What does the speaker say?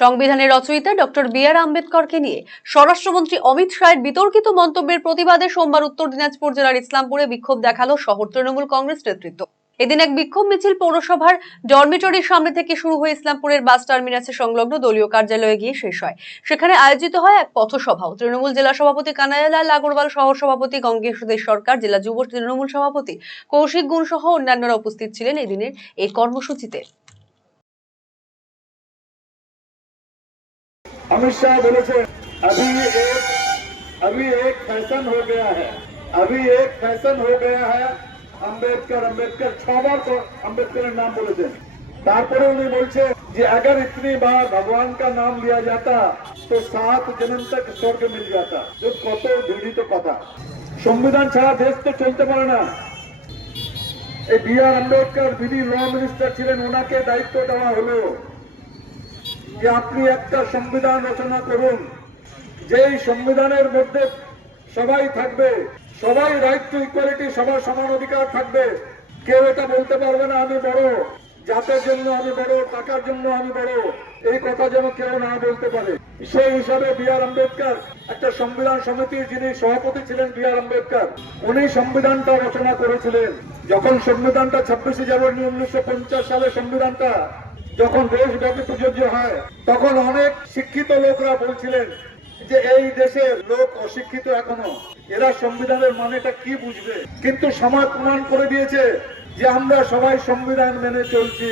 সংবিধানের রচয়িতা doctor B.R.. আম্বেদকরকে নিয়ে স্বরাষ্ট্রমন্ত্রী অমিত শাহের বিতর্কিত মন্তব্যের প্রতিবাদে সোমবার উত্তর দিনাজপুর জেলার ইসলামপুরে বিক্ষোভ দেখালো শহর তৃণমূল কংগ্রেস নেতৃত্ব। এদিন এক বিক্ষোভ মিছিল পৌরসভার ডরমিটরির সামনে থেকে শুরু হয়ে ইসলামপুরের বাস টার্মিনাসে সংলগ্ন দলীয় কার্যালয়ে গিয়ে শেষ হয়। সেখানে আয়োজিত হয় এক পথসভাও। তৃণমূল জেলা সভাপতি কানাইলাল আগরওয়াল, সহ সভাপতি গঙ্গেশ দে সরকার, জেলা যুব তৃণমূল সভাপতি কৌশিক গুণ সহ অন্যান্যরা উপস্থিত ছিলেন এই দিনের এই কর্মসূচিতে। अमित शाह बोले अभी एक फैशन हो गया है, अम्बेडकर 6 बार तो अम्बेडकर नाम बोले। तारपरे उन्हें बोलছে যে अगर इतनी बार भगवान का नाम लिया जाता तो 7 जन्म तक स्वर्ग मिल जाता। जो কত ঘৃণিত কথা। সংবিধান ছাড়া দেশ তো চলতে পারে না। এই বি.আর. আম্বেদকর যিনি ল মিনিস্টার ছিলেন, ওনাকে দায়িত্ব দেওয়া হলো যে আপনি একটা সংবিধান রচনা করুন, যেই সংবিধানের মধ্যে সবাই থাকবে, সবাই রাইট টু ইকুয়ালিটি, সবার সমান অধিকার থাকবে। কেউ এটা বলতে পারবে না আমি বড়, জাতের জন্য আমি বড়, টাকার জন্য আমি বড়, এই কথা যেন কেউ না বলতে পারে। সেই হিসাবে বি.আর. আম্বেদকর একটা সংবিধান সমিতির যিনি সভাপতি ছিলেন, বি.আর. আম্বেদকর, উনি সংবিধানটা রচনা করেছিলেন। যখন সংবিধানটা 26শে জানুয়ারি 1950 সালে সংবিধানটা যখন দেশব্যাপী প্রযোজ্য হয়, তখন অনেক শিক্ষিত লোকরা বলছিলেন যে এই দেশের লোক অশিক্ষিত এখনো, এরা সংবিধানের মানেটা কি বুঝবে। কিন্তু সমাজ প্রমাণ করে দিয়েছে যে আমরা সবাই সংবিধান মেনে চলছি।